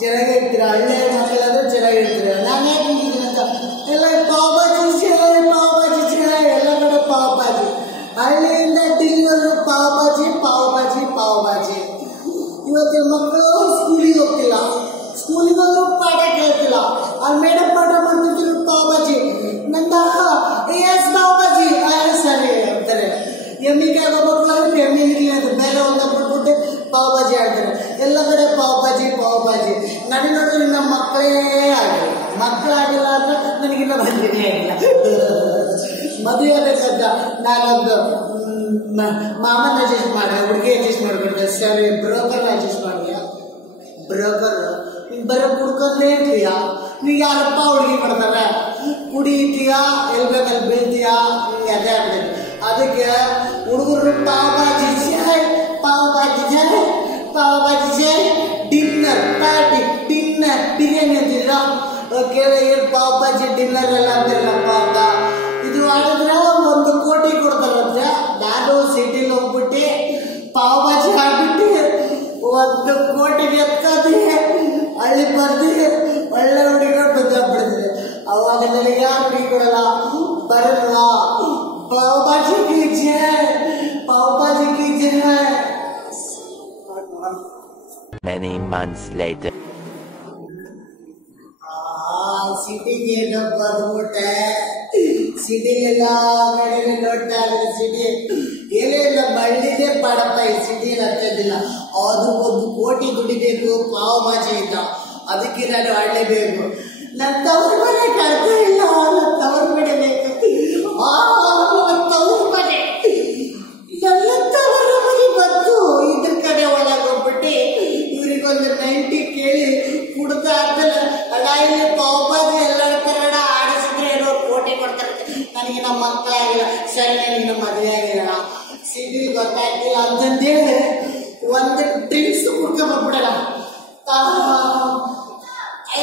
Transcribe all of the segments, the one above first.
ಚೆನ್ನಾಗಿರ್ತೀರಾ ಹಳ್ಳಿ ಮಕ್ಕಳಾದ್ರೆ ಚೆನ್ನಾಗಿರ್ತೀರ. ನಾನು ಯಾಕೆ ಹಿಂಗಿದ್ದೀನಿ ಅಂತ ಎಲ್ಲ ಪಾವ್ ಭಾಜಿ ಎಲ್ಲ ಕಡೆ ಪಾವ್ ಭಾಜಿ. ಹಳ್ಳಿಯಿಂದ ಡಿನ್ನರು ಪಾವ್ ಭಾಜಿ. ಇವತ್ತಿನ ಮಕ್ಕಳು ಸ್ಕೂಲಿಗೆ ಹೋಗ್ತಿಲ್ಲ, ಸ್ಕೂಲಿಗೆ ಹೋದ್ರು ಪಾಠ ಕೇಳ್ತಿಲ್ಲ. ಅಲ್ಲಿ ಮೇಡಮ್ ಪಾಠ ಮಾಡ್ತಿದ್ರು ಪಾವ್ ಭಾಜಿ. ನಂದ ಎಸ್ ಪಾವ್ ಭಾಜಿ ಸರಿ ಅಂತಾರೆ. ಎಮ್ಮಿಗೆ ಹೋಗ್ಬೇಕು ಎಮ್ಮಿಗೆ ಅದು ಬೇರೆ ಒಂದು ಬಿಟ್ಬಿಟ್ಟು ಪಾವ್ ಭಾಜಿ ಆಡ್ತಾರೆ. ಎಲ್ಲ ಕಡೆ ಪಾವ್ ಭಾಜಿ. ನನಗೆ ನೋಡಿದ್ರೆ ನಮ್ಮ ಮಕ್ಕಳೇ ಆಗಿಲ್ಲ. ಮಕ್ಕಳಾಗಿಲ್ಲ ಅಂದ್ರೆ ನನಗಿನ್ನ ಮದುವೆ ಆಗಿಲ್ಲ. ಮದುವೆ ಆಗಬೇಕಂತ ನಾನೊಂದು ಮಾಮನ ಅಡ್ಜಸ್ಟ್ ಮಾಡಿದೆ, ಹುಡುಗಿ ಅಡ್ಜಸ್ಟ್ ಮಾಡಿಬಿಟ್ಟೆ. ಸರಿ ಬ್ರೋಕರ್ನ ಅಡ್ಜಸ್ಟ್ ಮಾಡಿದೆ. ಬ್ರೋಕರ್ ನೀನು ಬರೋ ಕುಡ್ಕೊಂಡೇ ಇರ್ತೀಯ, ನೀವು ಯಾರಪ್ಪ ಹುಡುಗಿ ಮಾಡ್ತಾರೆ, ಕುಡಿತೀಯ ಎಲ್ಲಿ ಬೇಕಲ್ಲಿ ಬೀಳ್ತೀಯ, ನಿಮ್ಗೆ ಅದೇ ಆಗ್ತದೆ. ಅದಕ್ಕೆ ಹುಡುಗರು ಪಾವ್ ಭಾಜಿ ಡಿನ್ನರ್ ಪಾರ್ಟಿ ಬಿರಿಯಾನಿ ಅಂತಿದ್ರ ಕೇಳಿ ಪಾವ್ ಭಾಜಿ ಡಿನ್ನರ್ ಎಲ್ಲ ಅಂತಿರಲ್ಲಪ್ಪ ಅಂತ. ಇದು ಆಡಿದ್ರೆ 1 ಕೋಟಿ ಕೊಡ್ತಾರಂತೆ. ನಾನು ಸಿಟಿಲಿ ಹೋಗ್ಬಿಟ್ಟು ಪಾವ್ ಭಾಜಿ ಆಡ್ಬಿಟ್ಟು 1 ಕೋಟಿ ಎತ್ಕೋದಿ ಹಳ್ಳಿ ಬರ್ದಿ ಒಳ್ಳೆ ಹುಡುಗಿಗಳು ಬಂದಾಗ್ಬಿಡ್ತಿದೆ. ಅವಾಗ ನನಗೆ ಯಾರು ಹುಡುಗಿ ಕೊಡಲ್ಲ, ಬರಲ್ಲ. Pav bhaji Many months later. ಸಿಟಿಗೆ ಬಂದ್ಬಿಟ್ಟೆ. ಸಿಟಿಗೆಲ್ಲ ಕಡೆ ನೋಡ್ತಾ ಇದ್ರೆ ಸಿಟಿ ಏನೆಲ್ಲ ಬಳ್ಳಿದೆ ಪಾಡಪ್ಪ. ಈ ಸಿಟಿಯಲ್ಲಿ ಹತ್ತದಿಲ್ಲ. ಅದು 1 ಕೋಟಿ ದುಡಿಬೇಕು ಪಾವ್ ಭಾಜಿ ಇಲ್ಲ. ಅದಕ್ಕೆ ನಾನು ಆಡಲೇಬೇಕು. ನನ್ನ ತವರು ಮನೆ ಕಳ್ತಾ ಇಲ್ಲ, ನನ್ನ ತವರು ಮನೆ ಬೇಕು. ತವರು ಮನೆ ಎಲ್ಲ ತವರು ಮನೆ ಬಂದು ಇದ್ರ ಕಡೆ ಒಳಗೋಗ್ಬಿಟ್ಟು ಇವ್ರಿಗೊಂದು 90 ಕೇಳಿ ಕುಡ್ತಾ ಆದ್ಮೇಲೆ ಅಣ್ಣ ಇಲ್ಲಿ ಪಾವ್ ಭಾಜಿ ಎಲ್ಲರ ಕನ್ನಡ ಆಡಿಸಿದ್ರೆ 2 ಕೋಟಿ ಕೊಡ್ತಾರೆ. ನನಗೆ ನಮ್ಮ ಮಕ್ಕಳಾಗಿಲ್ಲ, ಸರಿ ನನಗೆ ನಮ್ಮ ಮದುವೆ ಆಗಿಲ್ಲ, ಸಿಟಿಲಿ ಗೊತ್ತಾಗ್ತಿಲ್ಲ ಅಂತಂದೇಳಿ ಒಂದು ಡ್ರಿಂಕ್ಸ್ ಕುಡ್ಕೊಂಡ್ಬಿಡೋಣ.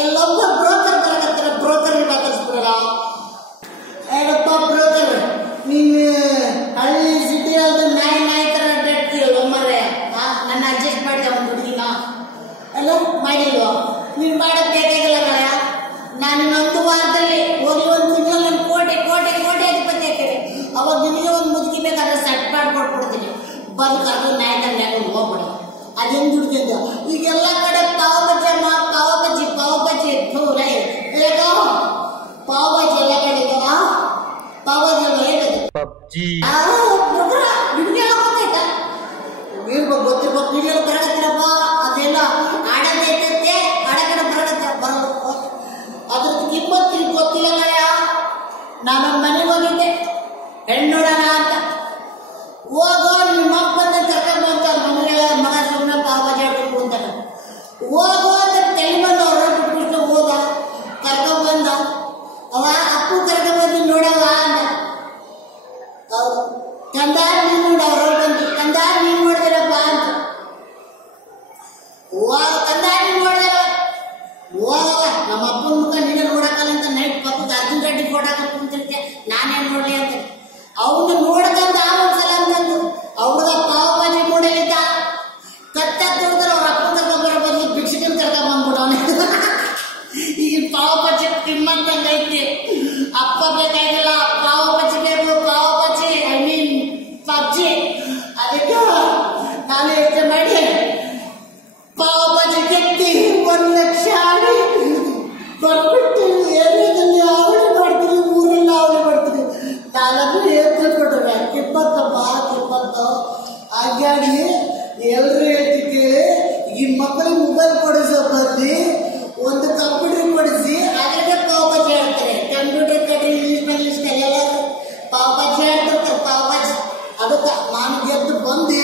ಎಲ್ಲೊಬ್ಬ ಬ್ರೋಕರ್ ಬರಕತ್ತಾರೆ, ಬ್ರೋಕರ್ಗೆ ಮಾತಾಡ್ಸ್ಬಿಡೋಣ. ಏನಪ್ಪ ಬ್ರೋಕರ್, ನೀನು ಹಳ್ಳಿ ಸಿಟಿ ಅದು ನಾಯಿ ಥರ ಅಡ್ಡಾಡ್ತೀಯಲ್ಲ ಮರ್ರೆ, ನನ್ನ ಅಡ್ಜಸ್ಟ್ ಮಾಡಿದೆ ಒಂದು ಹುಡುಗಿನ ಎಲ್ಲ ಮಾಡಿಲ್ವ? ನೀನು ಮಾಡೋದು ಬೇಕಾಗಿಲ್ಲ ಮರ. ನಾನು 1 ವಾರದಲ್ಲಿ ಹೋಗಿ 1 ತಿಂಗಳಲ್ಲಿ 1 ಕೋಟಿ ಅಧಿಪತಿ ಹಾಕಿದೆ. ಅವಾಗ ನಿನಗೆ ಒಂದು ಮುದುಕಿ ಬೇಕಾದ್ರೆ ಸೆಟ್ ಮಾಡ್ಕೊಟ್ಬಿಡ್ತೀನಿ. ಬಂದು ಅದು ನಾಯಿ ತಂದೆ ಹೋಗ್ಬಿಡ. ಅದೇನು ದುಡ್ತಿದ್ದ ಈಗೆಲ್ಲ ಕಡೆ ಪಾವ್ ಭಾಜಿ ಪಾವ್ ಭಾಜಿ ಎಲ್ಲ ಕಡೆ ಇದ್ದಾವ. ಪಾವ್ ಭಾಜಿ ಎಲ್ಲ ಹೇಳೋದು ನಿಮ್ಗೆಲ್ಲ ಗೊತ್ತಾಯ್ತಾ? ಗೊತ್ತಿರ್ಬೇಕು, ನೀವೆಲ್ಲ ಬರಕತ್ತೀರಪ್ಪ. ಅದೆಲ್ಲ ಆಡೋದೈತೈತೆ, ಆಡಕಡೆ ಬರೋದು ಅದ್ರದ್ದು ಕಿಮ್ಮತ್ತು ನಿಮ್ಗೆ ಗೊತ್ತಿಲ್ಲ. ನಾನೊಂದು ಮನೆಗೆ ಹೋಗಿದ್ದೆ ಹೆಣ್ಣು ನೋಡೋಣ ಅಂತ. ಹೋಗೋ ನಿಮ್ಮ ಮಕ್ಕ ಬಂದ ಕರ್ಕೊಂಡು ಅಂತಾರೆ ಮನೆಗೆಲ್ಲ. ಮಗ ಸುಮ್ಮನೆ ಪಾವ್ ಭಾಜಿ ಆಡ್ಬೇಕು ಅಂತಾರೆ. ಹೋಗೋ ಅಂತ ತೆಲಿ ಬಂದು ಅವ್ರ ಬಿಟ್ಬಿಟ್ಟು ಹೋದ, ಕರ್ಕೊಂಡ್ಬಂದ. ಅವ ಅಪ್ಪು ಕರ್ಕೊಂಡ್ಬಂದು ನೋಡವ ಅಂದ. ಹೌದು ಕಂದಾರ ನೀನು ನೋಡ, ಅವ್ರವ್ರು ಬಂದು ಕಂದಾರ ನೀನು ನೋಡಿದಿರಪ್ಪ ಅಂತ. ಕಂದಾರ ನೀನು ನೋಡಿದಾರ ಹೋಗವ, ನಮ್ಮ ಅಪ್ಪನ ಮುಖ ನೀನೇ ನೋಡಕ್ಕಲ್ಲ ಅಂತ ನೈಟ್ ಪಕ್ಕದ ಅರ್ಜುನ್ ರೆಡ್ಡಿ ಫೋಟೋ ಹಾಕಿ ಕುಂತಿರ್ತೆ. ನಾನೇನು ನೋಡ್ಲಿ ಅಂತ ಅವನು ನೋಡ್ಕಂತ ಒಂದ್ಸಲ ಅಂತಂದು ಅವ್ರದ ಪಾವ್ ಭಾಜಿ ಮೂಡಲಿದ್ದ ಕತ್ತ ತುಳಿದ್ರೆ ಅವ್ರ ಅಪ್ಪನ ಕರ್ಕೊಂಬರೋ ಬದಲು ಭಿಕ್ಷಕನ್ ಕರ್ಕೊಂಬಂದ್ಬಿಡವನೆ. ಈಗ ಪಾವ್ ಭಾಜಿ ಕಿಮ್ಮತ್ತಂಗೈತಿ. ಅಪ್ಪ ಬೇಕಾಗಿಲ್ಲ, ಪಾವ್ ಭಾಜಿ ಬೇಕು. Pav bhaji I mean PUBG. ಅದಕ್ಕೆ ನಾನು ಯೋಚನೆ ಮಾಡಿ ಪಾವ್ ಭಾಜಿ ಕೆತ್ತಿ 1 ಲಕ್ಷ ಆಡಿ ಬರ್ಬಿಟ್ಟು ಏರಿಯಾದಲ್ಲಿ ಅವಳಿ ಮಾಡ್ತೀನಿ, ಊರೆಲ್ಲ ಅವಳಿ ಮಾಡ್ತೀನಿ. ನಾಲ್ಕು ಹೇಳ್ತೀನಿ ಕೊಟ್ರೆ ಕಿಪ್ಪತ್ತು ಆಗ್ಯಾಡಿ ಎಲ್ಲರೂ ಹೇಳ್ತಿ ಕೇಳಿ. ಈ ಮಕ್ಕಳಿಗೆ ಮೊಬೈಲ್ ಕೊಡಿಸೋ ಬದಲಿ ಒಂದು ಕಂಪ್ಯೂಟರ್ ಕೊಡಿಸಿ ಅದ್ರಾಗೆ ಪಾವ್ ಭಾಜಿ ಹೇಳ್ತಾರೆ. ಕಂಪ್ಯೂಟರ್ ಕಟ್ರಿ ಇಂಗ್ಲೀಷ್ ಎಲ್ಲ ಪಾವ್ ಭಾಜಿ ಹೇಳ್ತಿರ್ತಾರೆ. ಪಾವ್ ಭಾಜಿ ಅದಕ್ಕೆ ನಾನು ಗೆದ್ದು ಬಂದು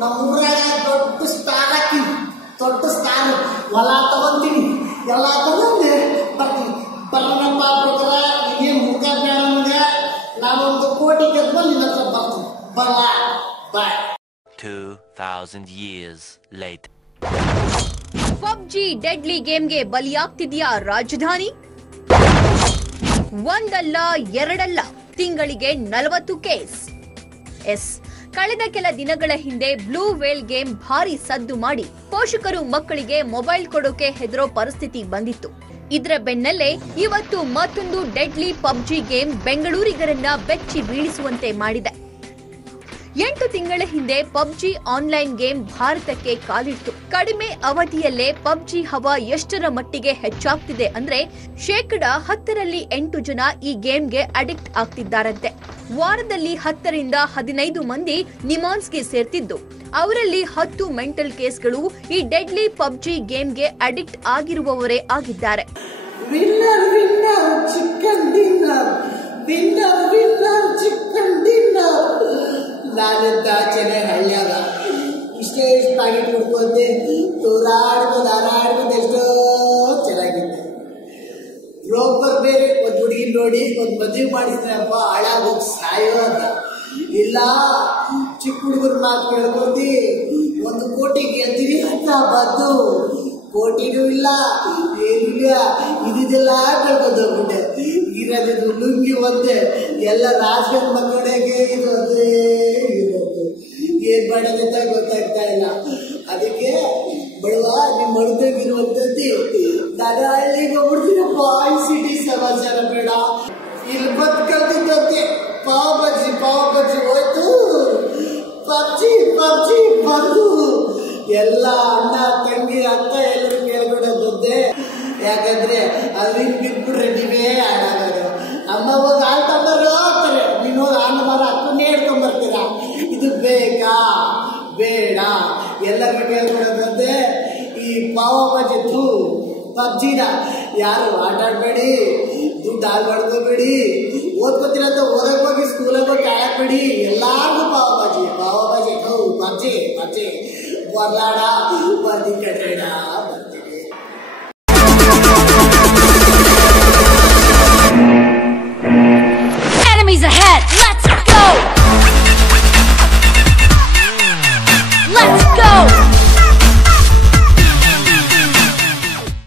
ನಮ್ಮ ಊರಾಗ ದೊಡ್ಡ ಸ್ಟಾರ್ ಹಾಕಿನಿ. ದೊಡ್ಡ ಸ್ಟಾರ್ ಹೊಲ ತಗೊಂತೀನಿ, ಎಲ್ಲ ತಗೊಂಡು ಬರ್ತೀನಿ. ಬರೋಣಪ್ಪ ಪ್ರಕಾರ ನಿಮಗೆ ಮುಖ ಬೇಡ ನಮಗೆ. ನಾನೊಂದು ಕೋಟಿ ಗೆದ್ದು ನಿನ್ನ ಹತ್ರ ಬರ್ತೀನಿ. ಬಲ್ಲ ಬಾಯ್. 2000 years later. ಪಬ್ಜಿ ಡೆಡ್ಲಿ ಗೇಮ್ಗೆ ಬಲಿಯಾಗ್ತಿದ್ಯಾ ರಾಜಧಾನಿ? ಒಂದಲ್ಲ ಎರಡಲ್ಲ, ತಿಂಗಳಿಗೆ 40 ಕೇಸ್. ಎಸ್, ಕಳೆದ ಕೆಲ ದಿನಗಳ ಹಿಂದೆ ಬ್ಲೂ ವೇಲ್ ಗೇಮ್ ಭಾರಿ ಸದ್ದು ಮಾಡಿ ಪೋಷಕರು ಮಕ್ಕಳಿಗೆ ಮೊಬೈಲ್ ಕೊಡೋಕೆ ಹೆದರೋ ಪರಿಸ್ಥಿತಿ ಬಂದಿತ್ತು. ಇದರ ಬೆನ್ನಲ್ಲೇ ಇವತ್ತು ಮತ್ತೊಂದು ಡೆಡ್ಲಿ ಪಬ್ಜಿ ಗೇಮ್ ಬೆಂಗಳೂರಿಗರನ್ನ ಬೆಚ್ಚಿ ಬೀಳಿಸುವಂತೆ ಮಾಡಿದೆ. 8 ತಿಂಗಳ ಹಿಂದೆ ಪಬ್ಜಿ ಆನ್ಲೈನ್ ಗೇಮ್ ಭಾರತಕ್ಕೆ ಕಾಲಿಟ್ಟು ಕಡಿಮೆ ಅವಧಿಯಲ್ಲೇ ಪಬ್ಜಿ ಹವಾ ಎಷ್ಟರ ಮಟ್ಟಿಗೆ ಹೆಚ್ಚಾಗ್ತಿದೆ ಅಂದ್ರೆ 10% 8 ಜನ ಈ ಗೇಮ್ಗೆ ಅಡಿಕ್ಟ್ ಆಗ್ತಿದ್ದಾರಂತೆ. ವಾರದಲ್ಲಿ 10 ರಿಂದ 15 ಮಂದಿ ನಿಮಾನ್ಸ್ಗೆ ಸೇರ್ತಿದ್ದು ಅವರಲ್ಲಿ 10 ಮೆಂಟಲ್ ಕೇಸ್ಗಳು ಈ ಡೆಡ್ಲಿ ಪಬ್ಜಿ ಗೇಮ್ಗೆ ಅಡಿಕ್ಟ್ ಆಗಿರುವವರೇ ಆಗಿದ್ದಾರೆ. ನಾನಂತ ಚೆನ್ನಾಗಿ ಹಳ್ಳ್ಯಾಗ ಇಷ್ಟೇ ಪ್ಯಾಕೆಟ್ ಕೊಡ್ಕೊಂಡೆ ಹಾರಾಡ್ಕೊಂಡು ಎಷ್ಟೋ ಚೆನ್ನಾಗಿತ್ತು. ಬ್ರೋಕರ್ ಬೇರೆ ಒಂದು ಹುಡುಗಿ ನೋಡಿ ಒಂದು ಮದುವೆ ಮಾಡಿದ್ರಪ್ಪ ಹಾಳಾಗೋಗಿ ಸಾಯೋ ಅಂತ. ಇಲ್ಲ ಚಿಕ್ಕ ಹುಡುಗರ ಮಾತು ಕೇಳ್ಕೊಂಡು 1 ಕೋಟಿ ಗೆದ್ದಿರಿ ಅಂತ ಬಂದು ಕೋಟಿನೂ ಇಲ್ಲ ಏನಿಲ್ಲ ಇದೆಲ್ಲ ಕಳ್ಕೊಂಡು ಹೋಗ್ಬಿಟ್ಟೆ. ಇರೋದು ಲುಂಗಿ ಒಂದೇ ಎಲ್ಲ ರಾಜಕೀಯ ಮಕ್ಕಳಿಗೆ ಇದು ಒಂದೇ ಇರೋದು. ಏನ್ ಮಾಡೋದಂತ ಗೊತ್ತಾಗ್ತಾ ಇಲ್ಲ. ಅದಕ್ಕೆ ಬಡವ ನಿಮ್ಮ ಮಡದಾಗಿರುವಂತದ್ದು ನಾನು ಹಳ್ಳಿಗೆ ಹೋಗ್ಬಿಡ್ತೀನಪ್ಪ. ಸಿಟಿ ಸಮಾಚಾರ ಬೇಡ. ಇಲ್ಲಿ ಬಂದು ಕಲ್ತಿದ್ದಂತೆ ಪಾವ್ ಬಜ್ಜಿ ಹೋಯ್ತು. ಪಬ್ಜಿ ಬಂದು ಎಲ್ಲ ಅಣ್ಣ ತಂಗಿ ಅಕ್ಕ ಎಲ್ಲರೂ ಕೇಳ್ಬಿಡೋದಂತೆ. ಯಾಕಂದ್ರೆ ಅದ್ರಿಂದ ಬಿಟ್ಬಿಟ್ರೆ ನೀವೇ ಹಾಳಾಗೋದು. ಅಮ್ಮ ಹೋಗಿ ಹಾಳು ತಗೊಂಬರು ಅಂತಾರೆ, ನೀನು ಹೋಗಿ ಹಾಳು ಮರ ಅಕ್ಕನ್ನೇ ಹೇಳ್ಕೊಂಬರ್ತೀರಾ. ಇದು ಬೇಕಾ ಬೇಡ ಎಲ್ಲರಿಗೂ ಕೇಳ್ಬಿಡೋದಂತೆ. ಈ ಪಾವ ಬಜ್ಜಿ ಪಬ್ಜಿನ ಯಾರು ಆಟ ಆಡ್ಬೇಡಿ, ದುಡ್ಡು ಹಾಳು ಮಾಡ್ಕೋಬೇಡಿ. ಓದ್ಕೋತೀರಂತ ಹೊರಗೆ ಹೋಗಿ ಸ್ಕೂಲಾಗ ಹೋಗಿ ಆಡಬೇಡಿ. ಎಲ್ಲಾರ್ಗು ಪಾವ ಬಜ್ಜಿ ಪಬ್ಜಿ ಬರ್ಲಾಡ ಬಂದಿ ಕಟ್ರೇಡ